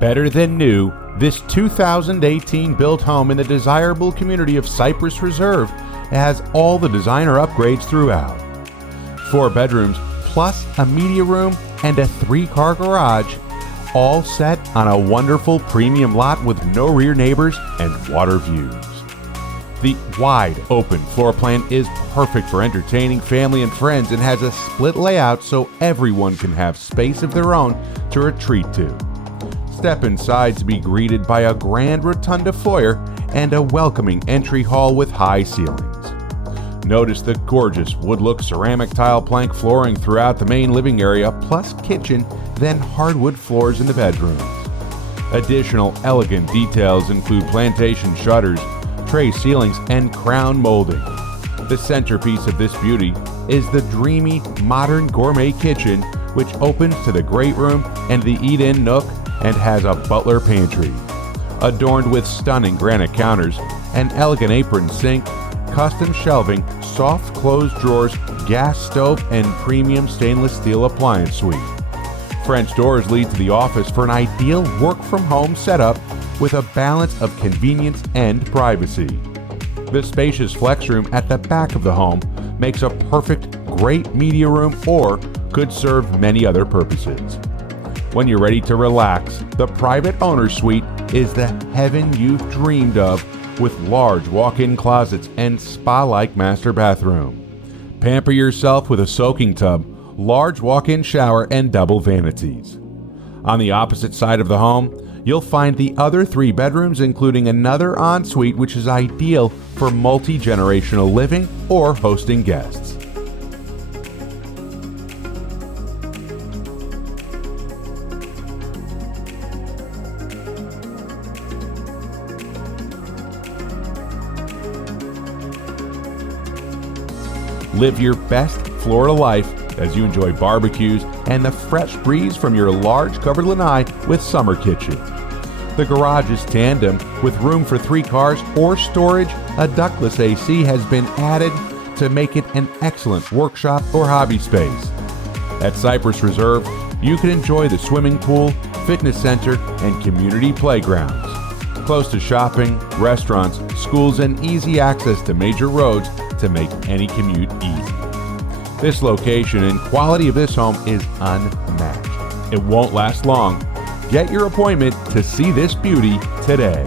Better than new, this 2018 built home in the desirable community of Cypress Reserve has all the designer upgrades throughout. 4 bedrooms plus a media room and a 3-car garage, all set on a wonderful premium lot with no rear neighbors and water views. The wide open floor plan is perfect for entertaining family and friends and has a split layout so everyone can have space of their own to retreat to. Step inside to be greeted by a grand rotunda foyer and a welcoming entry hall with high ceilings. Notice the gorgeous wood-look ceramic tile plank flooring throughout the main living area, plus kitchen, then hardwood floors in the bedrooms. Additional elegant details include plantation shutters, tray ceilings, and crown molding. The centerpiece of this beauty is the dreamy, modern gourmet kitchen, which opens to the great room and the eat-in nook and has a butler pantry. Adorned with stunning granite counters, an elegant apron sink, custom shelving, soft closed drawers, gas stove, and premium stainless steel appliance suite. French doors lead to the office for an ideal work-from-home setup with a balance of convenience and privacy. The spacious flex room at the back of the home makes a perfect great media room or could serve many other purposes. When you're ready to relax, the private owner's suite is the heaven you've dreamed of with large walk-in closets and spa-like master bathroom. Pamper yourself with a soaking tub, large walk-in shower, and double vanities. On the opposite side of the home, you'll find the other 3 bedrooms, including another ensuite which is ideal for multi-generational living or hosting guests. Live your best Florida life as you enjoy barbecues and the fresh breeze from your large covered lanai with summer kitchen. The garage is tandem with room for 3 cars or storage. A ductless AC has been added to make it an excellent workshop or hobby space. At Cypress Reserve, you can enjoy the swimming pool, fitness center, and community playgrounds. Close to shopping, restaurants, schools, and easy access to major roads to make any commute easy. This location and quality of this home is unmatched. It won't last long. Get your appointment to see this beauty today.